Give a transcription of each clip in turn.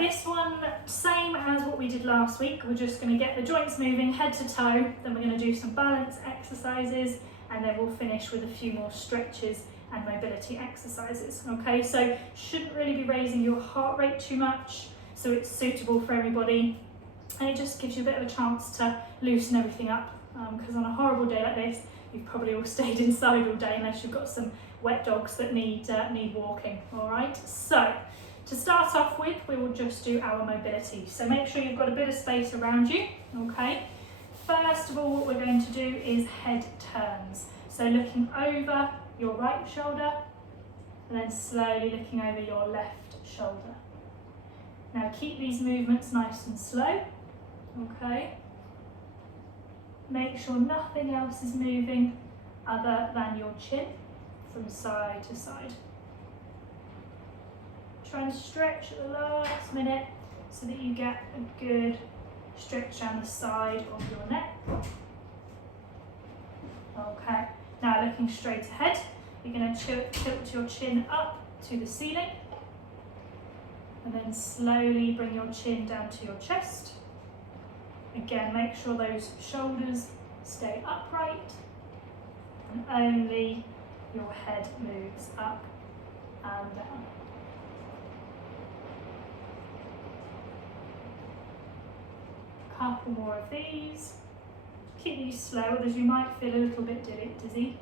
this one, same as what we did last week. We're just going to get the joints moving head to toe, then we're going to do some balance exercises, and then we'll finish with a few more stretches and mobility exercises. Okay, so shouldn't really be raising your heart rate too much, so it's suitable for everybody, and it just gives you a bit of a chance to loosen everything up, because on a horrible day like this, you've probably all stayed inside all day unless you've got some wet dogs that need walking. All right, so to start off with, we will just do our mobility. So make sure you've got a bit of space around you, okay? First of all, what we're going to do is head turns. So looking over your right shoulder and then slowly looking over your left shoulder. Now keep these movements nice and slow, okay? Make sure nothing else is moving other than your chin from side to side. Try and stretch at the last minute so that you get a good stretch down the side of your neck. Okay, now looking straight ahead, you're going to tilt your chin up to the ceiling and then slowly bring your chin down to your chest. Again, make sure those shoulders stay upright and only your head moves up and down. Couple more of these. Keep these slow, others you might feel a little bit dizzy.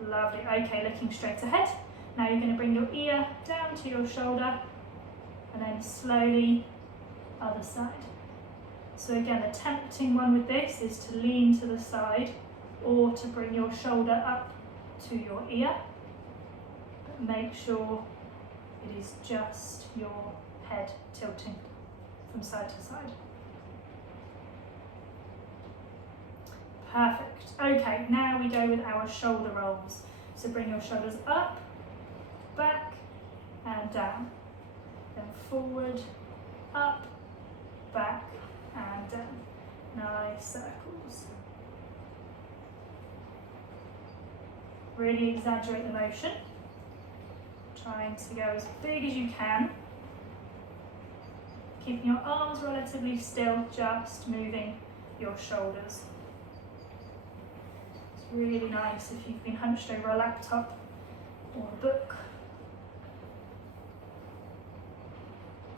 Lovely. Okay, looking straight ahead. Now you're going to bring your ear down to your shoulder and then slowly other side. So again, the tempting one with this is to lean to the side or to bring your shoulder up to your ear. But make sure it is just your head tilting from side to side. Perfect. Okay, now we go with our shoulder rolls. So bring your shoulders up, back and down. Then forward, up, back and down. Nice circles. Really exaggerate the motion. Trying to go as big as you can. Keeping your arms relatively still, just moving your shoulders. It's really nice if you've been hunched over a laptop or a book.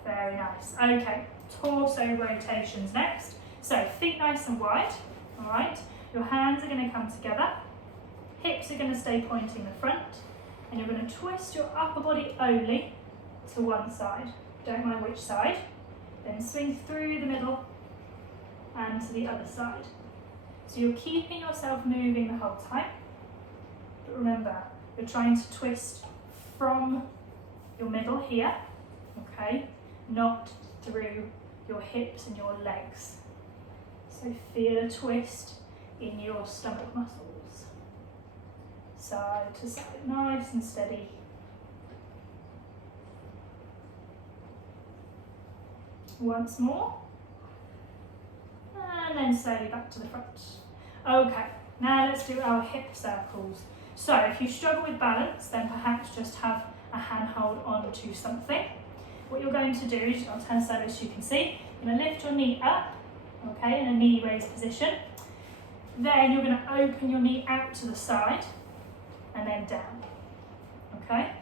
Very nice. Okay, torso rotations next. So feet nice and wide, all right? Your hands are going to come together. Hips are going to stay pointing the front. And you're going to twist your upper body only to one side. Don't mind which side. Then swing through the middle and to the other side. So you're keeping yourself moving the whole time. But remember, you're trying to twist from your middle here, okay? Not through your hips and your legs. So feel a twist in your stomach muscles. Side to side, nice and steady. Once more, and then slowly back to the front. Okay, now let's do our hip circles. So if you struggle with balance, then perhaps just have a handhold onto something. What you're going to do is, I'll turn this over so you can see, you're going to lift your knee up, okay, in a knee raised position. Then you're going to open your knee out to the side and then down, okay?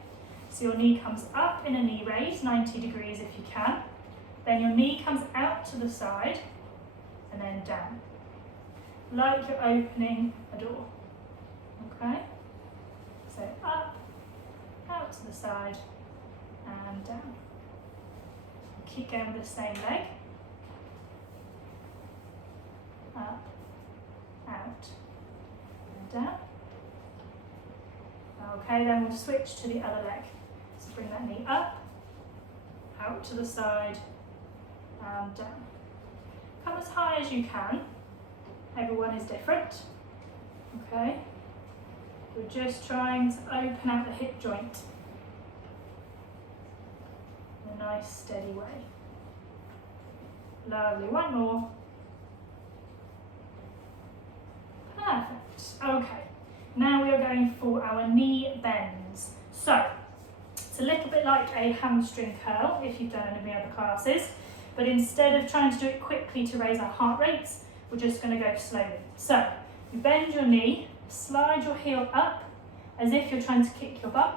So your knee comes up in a knee raise, 90 degrees if you can. Then your knee comes out to the side and then down, like you're opening a door, okay? So up, out to the side and down. Keep going with the same leg. Up, out and down. Okay, then we'll switch to the other leg. So bring that knee up, out to the side and down. Come as high as you can. Everyone is different. Okay. We're just trying to open out the hip joint in a nice steady way. Lovely. One more. Perfect. Okay. Now we are going for our knee bends. So, It's a little bit like a hamstring curl if you've done any of the other classes, but instead of trying to do it quickly to raise our heart rates, we're just going to go slowly. So you bend your knee, slide your heel up as if you're trying to kick your bum,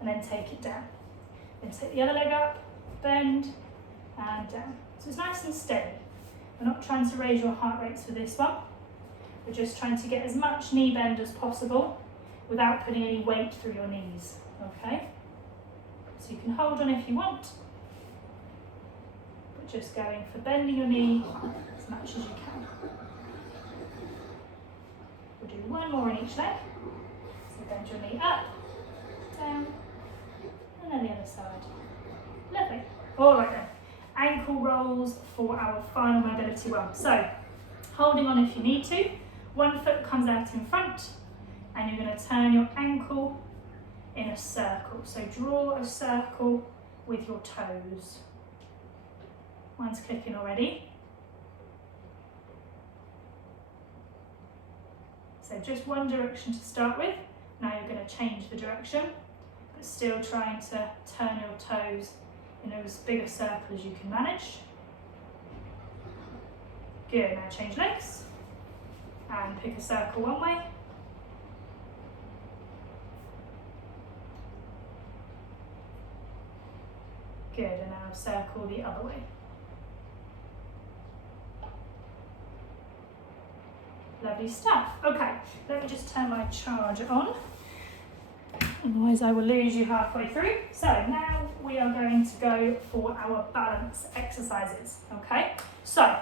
and then take it down. Then take the other leg up, bend, and down. So it's nice and steady. We're not trying to raise your heart rates for this one. We're just trying to get as much knee bend as possible without putting any weight through your knees, okay? So you can hold on if you want, but just going for bending your knee as much as you can. We'll do one more in each leg. So bend your knee up, down, and then the other side. Lovely. All right then. Ankle rolls for our final mobility one. So, holding on if you need to. One foot comes out in front, and you're going to turn your ankle in a circle. So draw a circle with your toes. Mine's clicking already. So just one direction to start with. Now you're going to change the direction, but still trying to turn your toes in as big a circle as you can manage. Good, now change legs and pick a circle one way. Good, and now circle the other way. Lovely stuff. Okay, let me just turn my charger on. Otherwise I will lose you halfway through. So now we are going to go for our balance exercises, okay? So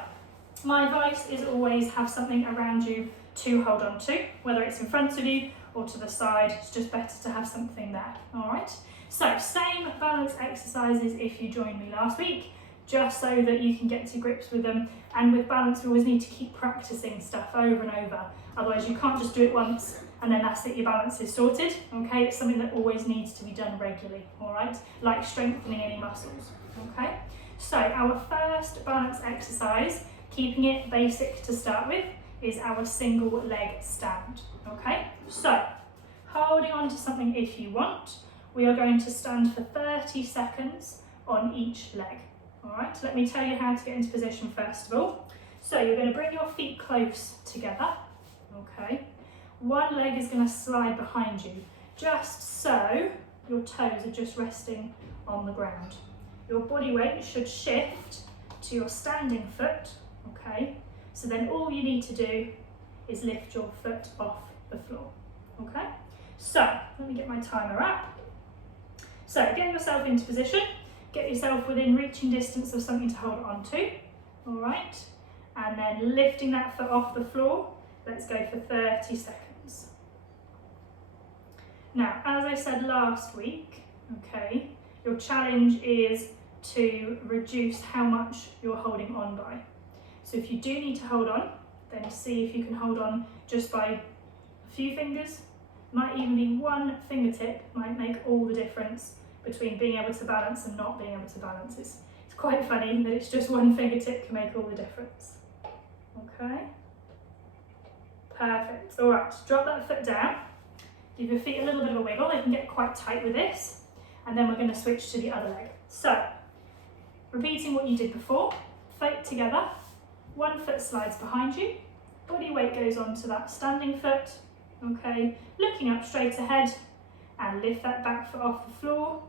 my advice is always have something around you to hold on to, whether it's in front of you or to the side. It's just better to have something there, all right? So same balance exercises if you joined me last week, just so that you can get to grips with them. And with balance, we always need to keep practicing stuff over and over. Otherwise you can't just do it once and then that's it, your balance is sorted, okay? It's something that always needs to be done regularly, all right? Like strengthening any muscles, okay? So our first balance exercise, keeping it basic to start with, is our single leg stand, okay? So holding on to something if you want, we are going to stand for 30 seconds on each leg, all right? Let me tell you how to get into position first of all. So you're going to bring your feet close together, okay? One leg is going to slide behind you, just so your toes are just resting on the ground. Your body weight should shift to your standing foot, okay? So then all you need to do is lift your foot off the floor, okay? So let me get my timer up. So get yourself into position, get yourself within reaching distance of something to hold on to, all right? And then lifting that foot off the floor. Let's go for 30 seconds. Now, as I said last week, okay, your challenge is to reduce how much you're holding on by. So if you do need to hold on, then see if you can hold on just by a few fingers. Might even be one fingertip, might make all the difference between being able to balance and not being able to balance. It's quite funny that it's just one fingertip can make all the difference. Okay. Perfect. All right, drop that foot down. Give your feet a little bit of a wiggle. They can get quite tight with this. And then we're going to switch to the other leg. So, repeating what you did before, feet together, one foot slides behind you, body weight goes onto that standing foot, okay, looking up straight ahead, and lift that back foot off the floor.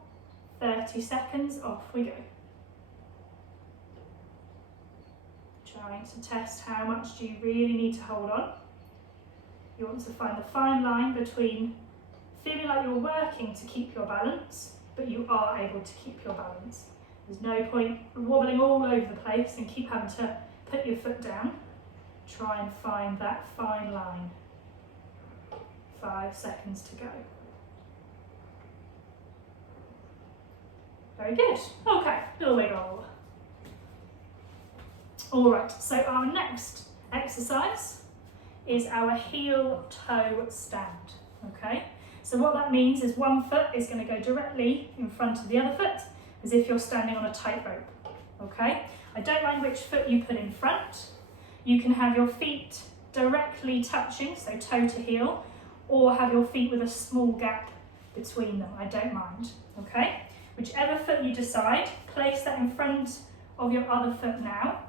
30 seconds, off we go. Trying to test how much do you really need to hold on. You want to find the fine line between feeling like you're working to keep your balance, but you are able to keep your balance. There's no point wobbling all over the place and keep having to put your foot down. Try and find that fine line. 5 seconds to go. Very good. Okay, little wiggle. All right, so our next exercise is our heel-toe stand, okay? So what that means is one foot is going to go directly in front of the other foot, as if you're standing on a tightrope, okay? I don't mind which foot you put in front. You can have your feet directly touching, so toe to heel, or have your feet with a small gap between them, I don't mind, okay? Whichever foot you decide, place that in front of your other foot now.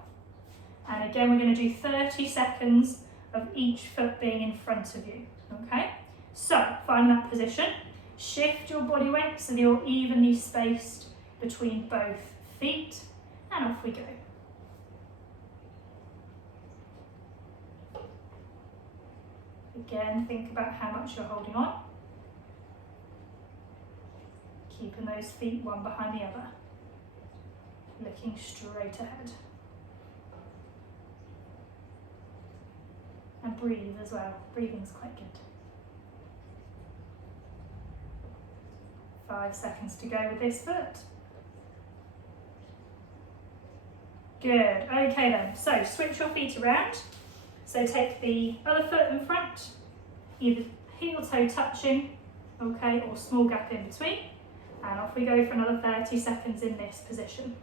And again, we're going to do 30 seconds of each foot being in front of you, okay? So, find that position. Shift your body weight so that you're evenly spaced between both feet, and off we go. Again, think about how much you're holding on. Keeping those feet one behind the other. Looking straight ahead. And breathe as well. Breathing's quite good. 5 seconds to go with this foot. Good, okay then. So switch your feet around. So take the other foot in front, either heel toe touching, okay, or small gap in between. And off we go for another 30 seconds in this position.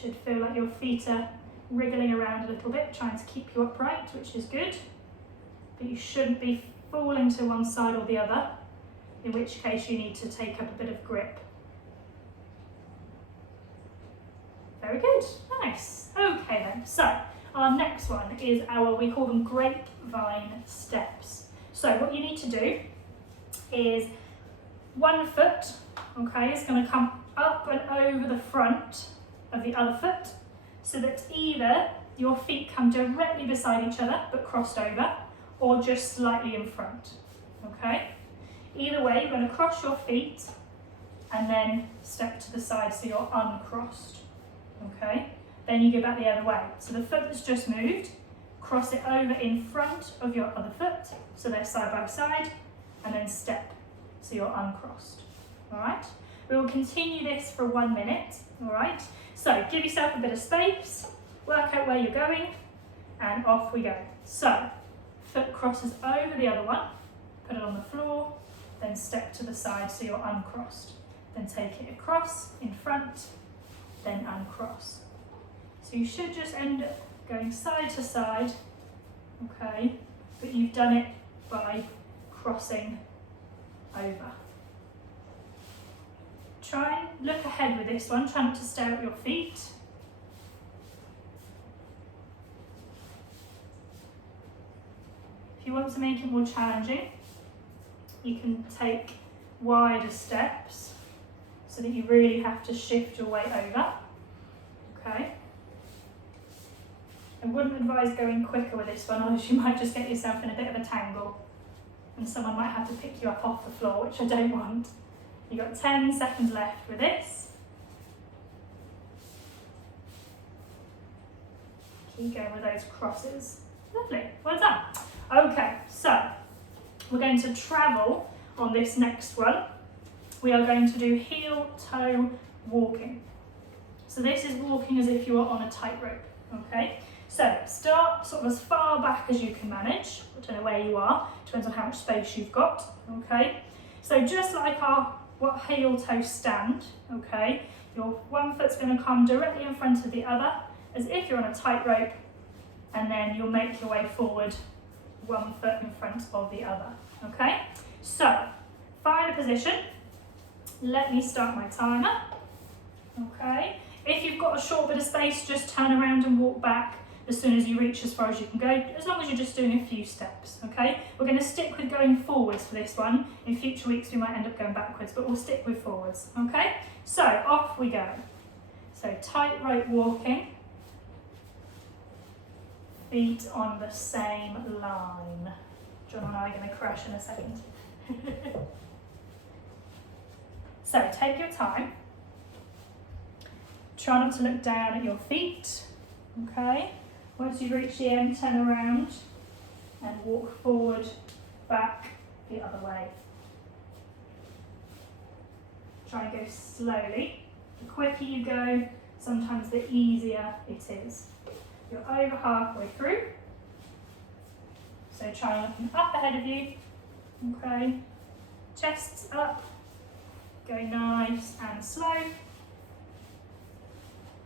Should feel like your feet are wriggling around a little bit, trying to keep you upright, which is good. But you shouldn't be falling to one side or the other, in which case you need to take up a bit of grip. Very good, nice. Okay then, so our next one is we call them grapevine steps. So what you need to do is one foot, okay, is going to come up and over the front of the other foot, so that either your feet come directly beside each other but crossed over, or just slightly in front, okay? Either way, you're going to cross your feet and then step to the side so you're uncrossed, okay? Then you go back the other way. So the foot that's just moved, cross it over in front of your other foot, so they're side by side, and then step so you're uncrossed, all right? We will continue this for 1 minute, all right? So give yourself a bit of space, work out where you're going, and off we go. So, foot crosses over the other one, put it on the floor, then step to the side so you're uncrossed. Then take it across, in front, then uncross. So you should just end up going side to side, okay, but you've done it by crossing over. Try and look ahead with this one, try not to stare at your feet. If you want to make it more challenging, you can take wider steps so that you really have to shift your weight over, okay? I wouldn't advise going quicker with this one, otherwise you might just get yourself in a bit of a tangle and someone might have to pick you up off the floor, which I don't want. You've got 10 seconds left with this. Keep going with those crosses. Lovely, well done. Okay, so we're going to travel on this next one. We are going to do heel-toe walking. So this is walking as if you were on a tightrope, okay? So start sort of as far back as you can manage. I don't know where you are, depends on how much space you've got, okay? So just like our heel-toe stand, okay? Your one foot's going to come directly in front of the other, as if you're on a tightrope, and then you'll make your way forward, one foot in front of the other, okay? So, find a position. Let me start my timer, okay? If you've got a short bit of space, just turn around and walk back as soon as you reach as far as you can go, as long as you're just doing a few steps, okay? We're going to stick with going forwards for this one. In future weeks we might end up going backwards, but we'll stick with forwards, okay? So, off we go. So, tightrope walking. Feet on the same line. John and I are going to crash in a second. So, take your time. Try not to look down at your feet, okay? Once you've reached the end, turn around and walk forward, back, the other way. Try and go slowly. The quicker you go, sometimes the easier it is. You're over halfway through. So try and look up ahead of you, okay? Chests up, Go nice and slow.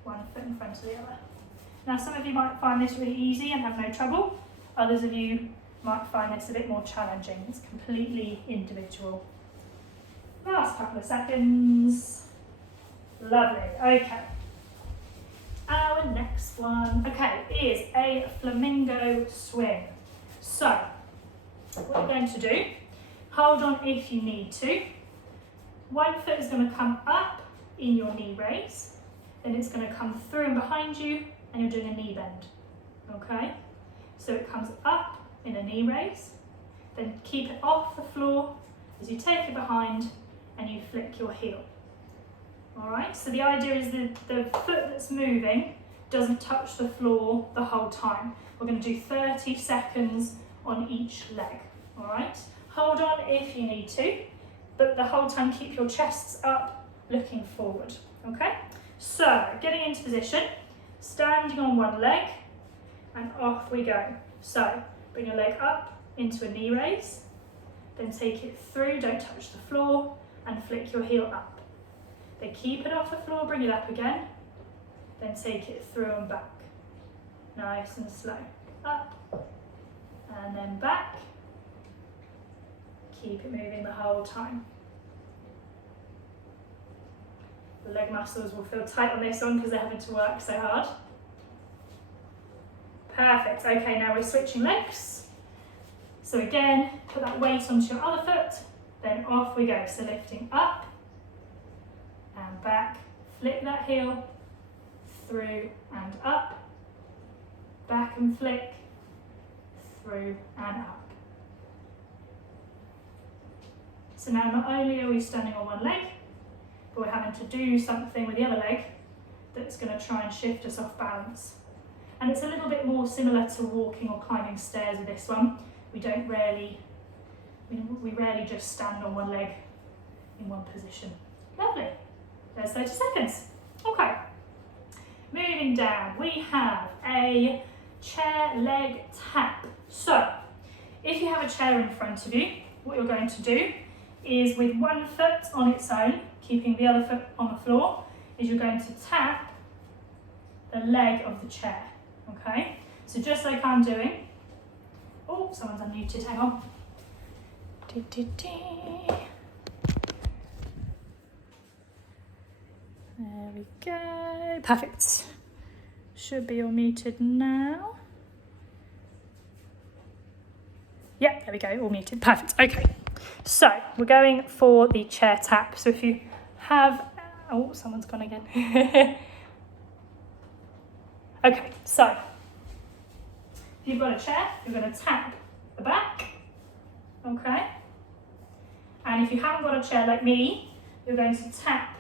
One foot in front of the other. Now some of you might find this really easy and have no trouble. Others of you might find this a bit more challenging. It's completely individual. Last couple of seconds. Lovely, okay. Our next one, okay, is a flamingo swing. So, what we're going to do, hold on if you need to. One foot is going to come up in your knee raise, then it's going to come through and behind you, and you're doing a knee bend, okay? So it comes up in a knee raise, then keep it off the floor as you take it behind and you flick your heel. All right, so the idea is that the foot that's moving doesn't touch the floor the whole time. We're going to do 30 seconds on each leg, all right? Hold on if you need to, but the whole time keep your chests up, looking forward, okay? So, getting into position, standing on one leg, and off we go. So, bring your leg up into a knee raise, then take it through, don't touch the floor, and flick your heel up. Then keep it off the floor, bring it up again, then take it through and back. Nice and slow. Up, and then back. Keep it moving the whole time. The leg muscles will feel tight on this one because they're having to work so hard. Perfect, okay, now we're switching legs. So again, put that weight onto your other foot, then off we go. So lifting up and back, flick that heel, through and up, back and flick, through and up. So now not only are we standing on one leg, but we're having to do something with the other leg that's going to try and shift us off balance. And it's a little bit more similar to walking or climbing stairs with this one. We rarely just stand on one leg in one position. Lovely. There's 30 seconds. Okay. Moving down, we have a chair leg tap. So, if you have a chair in front of you, what you're going to do is with one foot on its own, keeping the other foot on the floor, is you're going to tap the leg of the chair, okay? So just like I'm doing, oh, someone's unmuted, hang on. There we go, perfect. Should be all muted now. Yeah, there we go, all muted, perfect, okay. So, we're going for the chair tap. So if you have, oh, someone's gone again. Okay, so, if you've got a chair, you're going to tap the back, okay? And if you haven't got a chair like me, you're going to tap,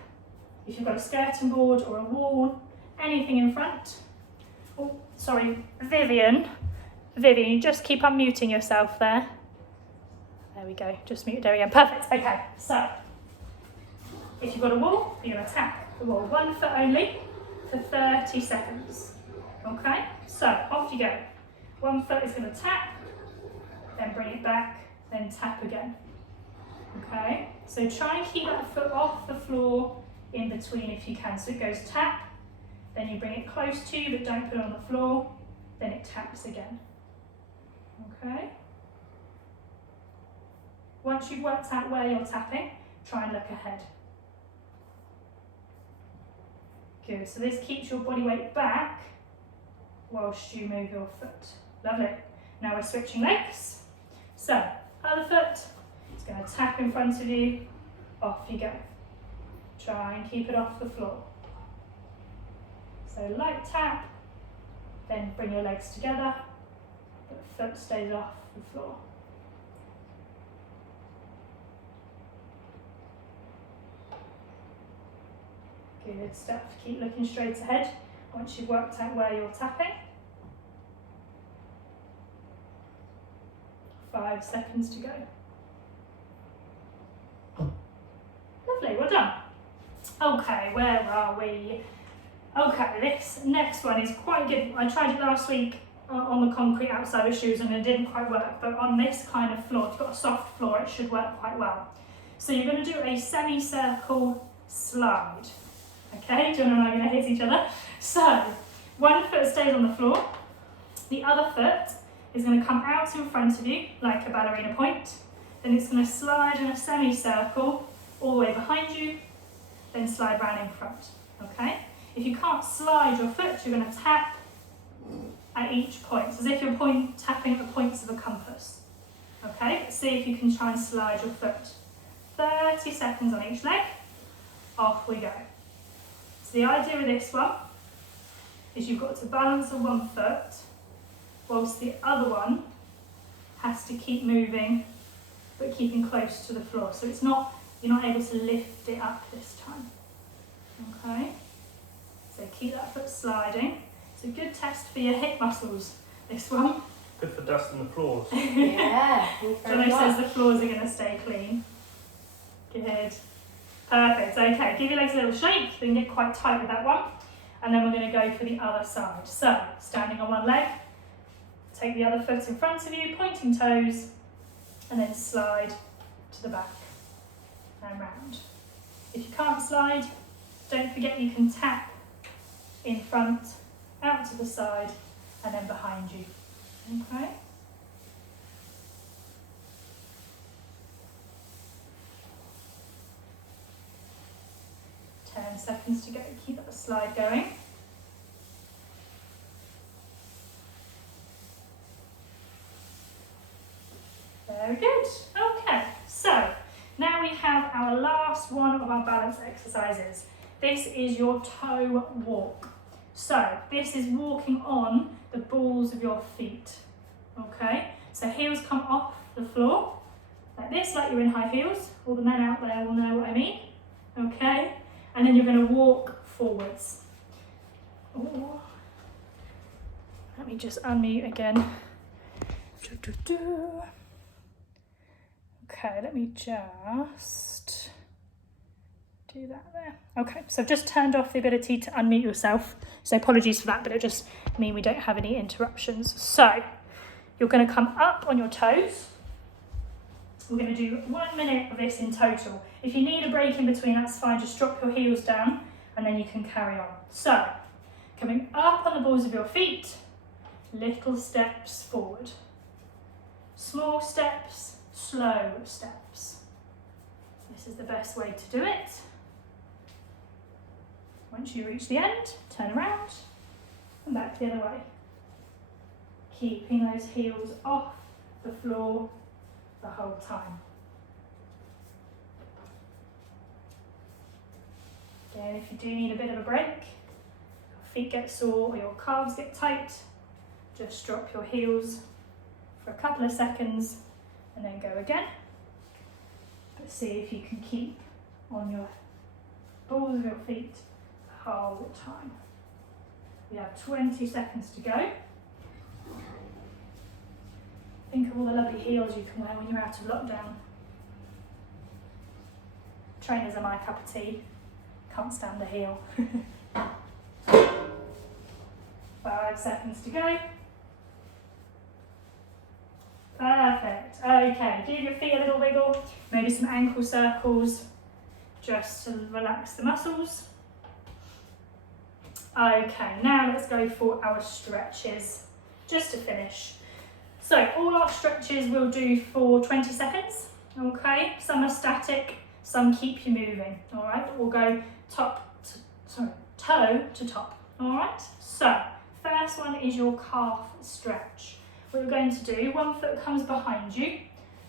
if you've got a skirting board or a wall, anything in front. Oh, sorry, Vivian, you just keep unmuting yourself there. There we go, just mute there again. Perfect, okay, so if you've got a wall, you're going to tap the wall, 1 foot only for 30 seconds. Okay, so off you go. 1 foot is going to tap, then bring it back, then tap again. Okay, so try and keep that foot off the floor in between if you can. So it goes tap, then you bring it close to you, but don't put it on the floor, then it taps again. Okay. Once you've worked out where you're tapping, try and look ahead. Good, so this keeps your body weight back whilst you move your foot. Lovely. Now we're switching legs. So, other foot, it's going to tap in front of you, off you go. Try and keep it off the floor. So light tap, then bring your legs together, but the foot stays off the floor. Good stuff. Keep looking straight ahead once you've worked out where you're tapping. 5 seconds to go. Lovely, well done. Okay, where are we? Okay, this next one is quite good. I tried it last week on the concrete outside with shoes and it didn't quite work, but on this kind of floor, if you've got a soft floor, it should work quite well. So you're going to do a semicircle slide. Okay, John and I are going to hit each other. So one foot stays on the floor, the other foot is going to come out in front of you like a ballerina point, then it's going to slide in a semicircle all the way behind you, then slide round in front. Okay, if you can't slide your foot, you're going to tap at each point, as if you're tapping at the points of a compass. Okay, let's see if you can try and slide your foot. 30 seconds on each leg, off we go. So the idea with this one is you've got to balance on one foot whilst the other one has to keep moving but keeping close to the floor. So it's not, you're not able to lift it up this time. Okay, so keep that foot sliding. It's a good test for your hip muscles, this one. Good for dusting the floors. Yeah. Johnny says the floors are going to stay clean. Good. Perfect. Okay, give your legs a little shake. Then get quite tight with that one. And then we're going to go for the other side. So, standing on one leg, take the other foot in front of you, pointing toes, and then slide to the back and round. If you can't slide, don't forget you can tap in front, out to the side, and then behind you. Okay? 10 seconds to go. Keep that slide going. Very good. Okay, so now we have our last one of our balance exercises. This is your toe walk. So this is walking on the balls of your feet. Okay, so heels come off the floor like this, like you're in high heels. All the men out there will know what I mean. Okay, and then you're going to walk forwards. Ooh. Let me just unmute again. Okay, let me just do that there. Okay, so I've just turned off the ability to unmute yourself. So apologies for that, but it just means we don't have any interruptions. So you're going to come up on your toes. We're going to do 1 minute of this in total. If you need a break in between, that's fine. Just drop your heels down and then you can carry on. So coming up on the balls of your feet, little steps forward. Small steps, slow steps. This is the best way to do it. Once you reach the end, turn around and back the other way. Keeping those heels off the floor the whole time. Again, if you do need a bit of a break, your feet get sore or your calves get tight, just drop your heels for a couple of seconds and then go again. But see if you can keep on your balls of your feet the whole time. We have 20 seconds to go. Think of all the lovely heels you can wear when you're out of lockdown. Trainers are my cup of tea. Can't stand the heel. 5 seconds to go. Perfect. Okay, give your feet a little wiggle. Maybe some ankle circles just to relax the muscles. Okay, now let's go for our stretches just to finish. So all our stretches we'll do for 20 seconds, okay? Some are static, some keep you moving, all right? But we'll go toe to top, all right? So first one is your calf stretch. What you're going to do, one foot comes behind you,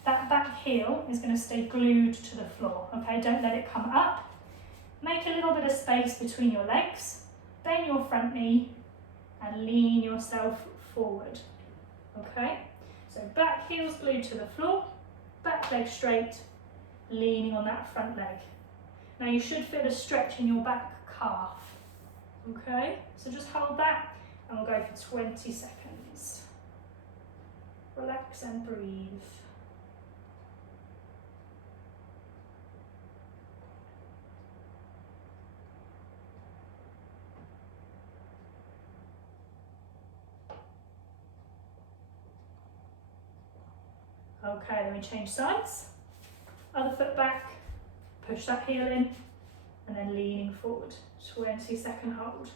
that back heel is going to stay glued to the floor, okay? Don't let it come up. Make a little bit of space between your legs, bend your front knee and lean yourself forward, okay? So back heel's glued to the floor, back leg straight, leaning on that front leg. Now you should feel a stretch in your back calf, okay? So just hold that and we'll go for 20 seconds. Relax and breathe. Okay, then we change sides. Other foot back, Push that heel in and then leaning forward. 20-second hold.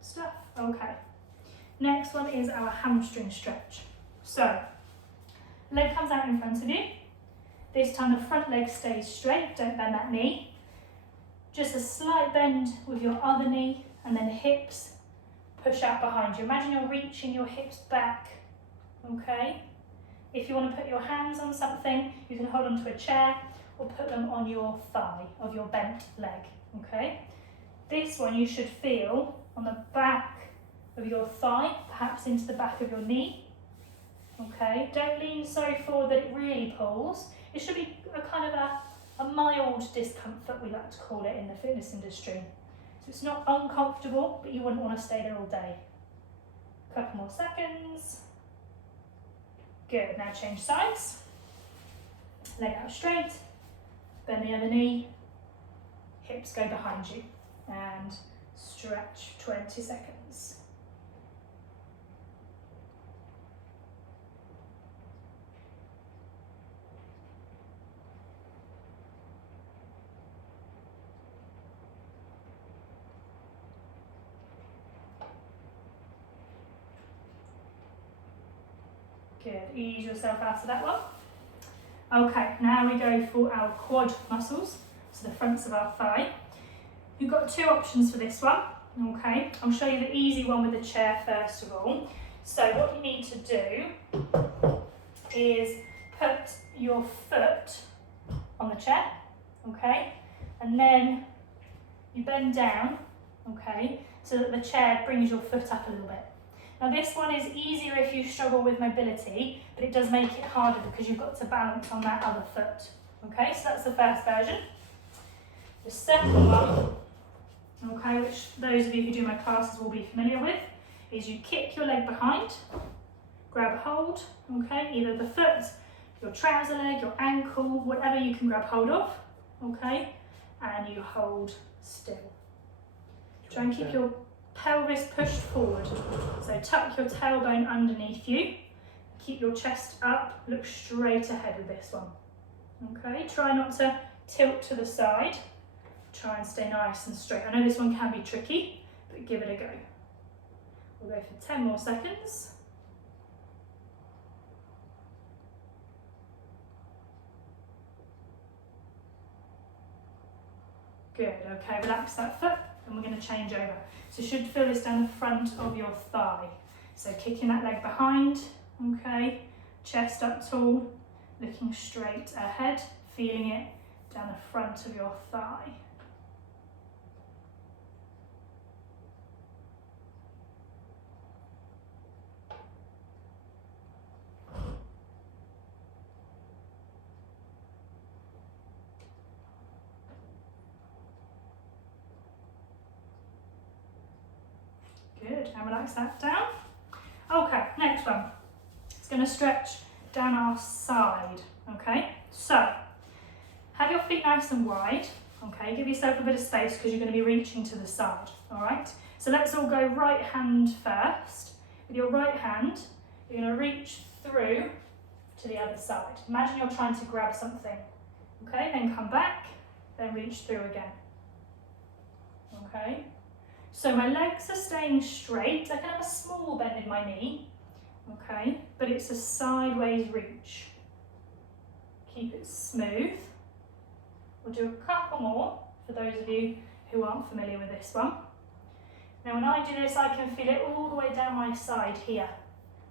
Stuff. Okay. Next one is our hamstring stretch. So, leg comes out in front of you. This time the front leg stays straight, don't bend that knee. Just a slight bend with your other knee, and then hips push out behind you. Imagine you're reaching your hips back, okay? If you want to put your hands on something, you can hold onto a chair or put them on your thigh of your bent leg, okay? This one you should feel on the back of your thigh, perhaps into the back of your knee. Okay, don't lean so forward that it really pulls. It should be a kind of a mild discomfort, we like to call it in the fitness industry. So it's not uncomfortable, but you wouldn't want to stay there all day. A couple more seconds. Good, now change sides. Leg out straight, bend the other knee, hips go behind you, and stretch 20 seconds. Good, ease yourself out of that one. Okay, now we go for our quad muscles, so the fronts of our thigh. You've got two options for this one, okay? I'll show you the easy one with the chair first of all. So what you need to do is put your foot on the chair, okay? And then you bend down, okay? So that the chair brings your foot up a little bit. Now this one is easier if you struggle with mobility, but it does make it harder because you've got to balance on that other foot. Okay, so that's the first version. The second one, okay, which those of you who do my classes will be familiar with, is you kick your leg behind, grab hold, okay, either the foot, your trouser leg, your ankle, whatever you can grab hold of, okay, and you hold still. Try and keep your pelvis pushed forward, so tuck your tailbone underneath you, keep your chest up, look straight ahead with this one, okay? Try not to tilt to the side, try and stay nice and straight. I know this one can be tricky, but give it a go. We'll go for 10 more seconds. Good, okay, relax that foot and we're going to change over. So you should feel this down the front of your thigh. So kicking that leg behind, okay, chest up tall, looking straight ahead, feeling it down the front of your thigh. Good, and relax that down. Okay, next one. It's going to stretch down our side, okay? So, have your feet nice and wide, okay? Give yourself a bit of space because you're going to be reaching to the side, all right? So let's all go right hand first. With your right hand, you're going to reach through to the other side. Imagine you're trying to grab something, okay? Then come back, then reach through again, okay? So my legs are staying straight. I can have a small bend in my knee, okay? But it's a sideways reach. Keep it smooth. We'll do a couple more for those of you who aren't familiar with this one. Now when I do this, I can feel it all the way down my side here,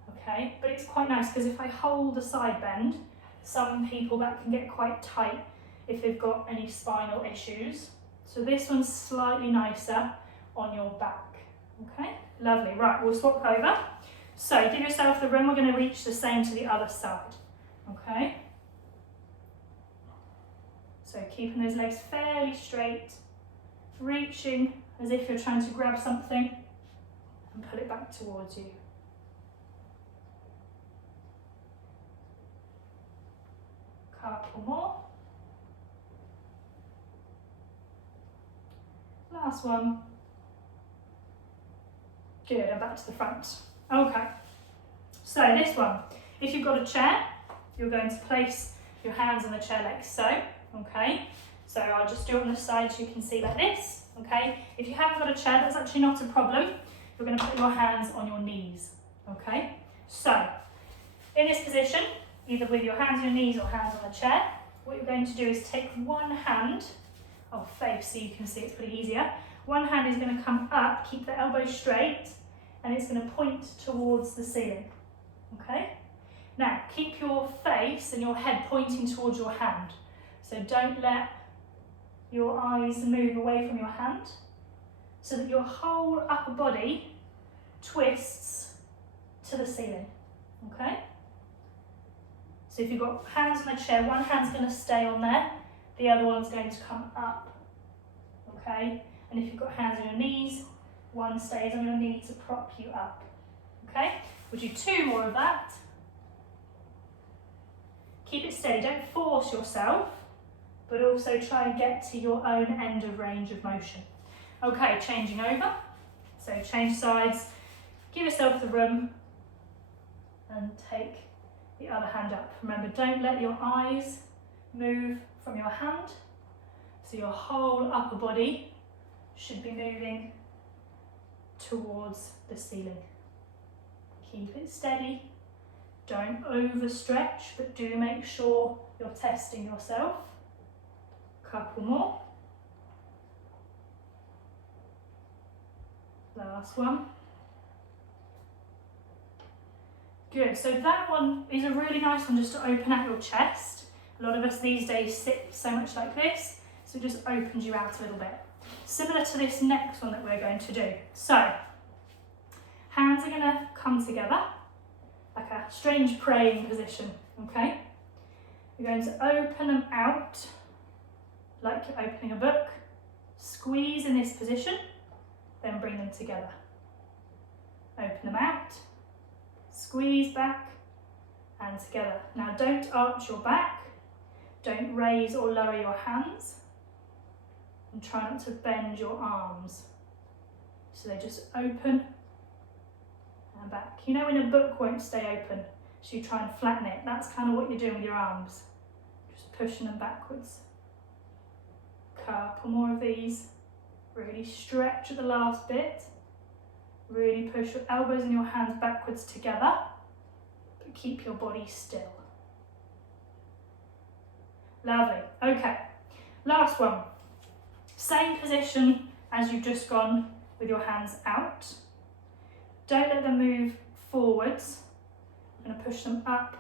okay? But it's quite nice because if I hold the side bend, some people that can get quite tight if they've got any spinal issues. So this one's slightly nicer on your back, okay? Lovely, right, we'll swap over. So give yourself the room, we're going to reach the same to the other side, okay? So keeping those legs fairly straight, reaching as if you're trying to grab something and pull it back towards you. Couple more. Last one. Good, and back to the front. Okay, so this one, if you've got a chair, you're going to place your hands on the chair like so, okay? So I'll just do it on the side so you can see like this, okay? If you haven't got a chair, that's actually not a problem. You're going to put your hands on your knees, okay? So, in this position, either with your hands on your knees or hands on the chair, what you're going to do is take one hand, face so you can see it's pretty easier. One hand is going to come up, keep the elbow straight, and it's going to point towards the ceiling, okay? Now, keep your face and your head pointing towards your hand. So don't let your eyes move away from your hand, so that your whole upper body twists to the ceiling, okay? So if you've got hands on the chair, one hand's going to stay on there, the other one's going to come up, okay? And if you've got hands on your knees, one stays on your knee to prop you up, okay? We'll do 2 more of that. Keep it steady, don't force yourself, but also try and get to your own end of range of motion. Okay, changing over. So change sides, give yourself the room, and take the other hand up. Remember, don't let your eyes move from your hand, so your whole upper body should be moving towards the ceiling. Keep it steady, don't overstretch, but do make sure you're testing yourself. Couple more. Last one. Good, so that one is a really nice one just to open out your chest. A lot of us these days sit so much like this, so it just opens you out a little bit. Similar to this next one that we're going to do. So, hands are going to come together, like a strange praying position, okay? You're going to open them out, like you're opening a book, squeeze in this position, then bring them together. Open them out, squeeze back and together. Now don't arch your back, don't raise or lower your hands, and try not to bend your arms. So they just open and back. You know when a book won't stay open, so you try and flatten it, that's kind of what you're doing with your arms. Just pushing them backwards. Couple more of these. Really stretch at the last bit. Really push your elbows and your hands backwards together, but keep your body still. Lovely. Okay, last one. Same position as you've just gone with your hands out. Don't let them move forwards. I'm going to push them up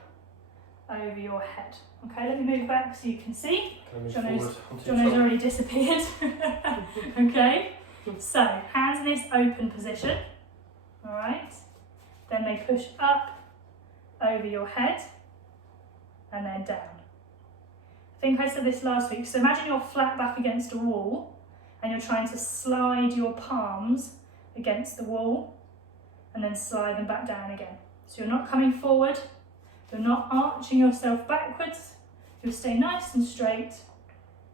over your head. Okay, let me move back so you can see. Jono's already disappeared. Okay, so hands in this open position. All right, then they push up over your head and then down. I think I said this last week. So imagine you're flat back against a wall and you're trying to slide your palms against the wall and then slide them back down again. So you're not coming forward, you're not arching yourself backwards, you'll stay nice and straight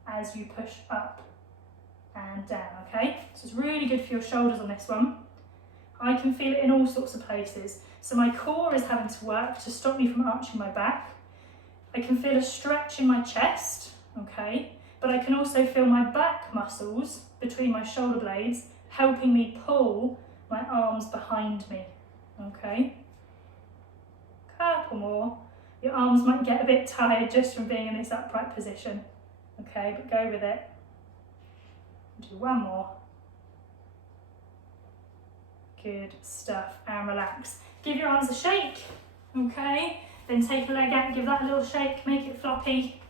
as you push up and down, okay? So it's really good for your shoulders on this one. I can feel it in all sorts of places. So my core is having to work to stop me from arching my back. I can feel a stretch in my chest, okay? But I can also feel my back muscles between my shoulder blades helping me pull my arms behind me, okay? Couple more. Your arms might get a bit tired just from being in this upright position, okay? But go with it. Do one more. Good stuff, and relax. Give your arms a shake, okay? Then take a leg out, give that a little shake, make it floppy,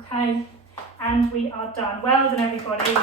okay? And we are done. Well done, everybody.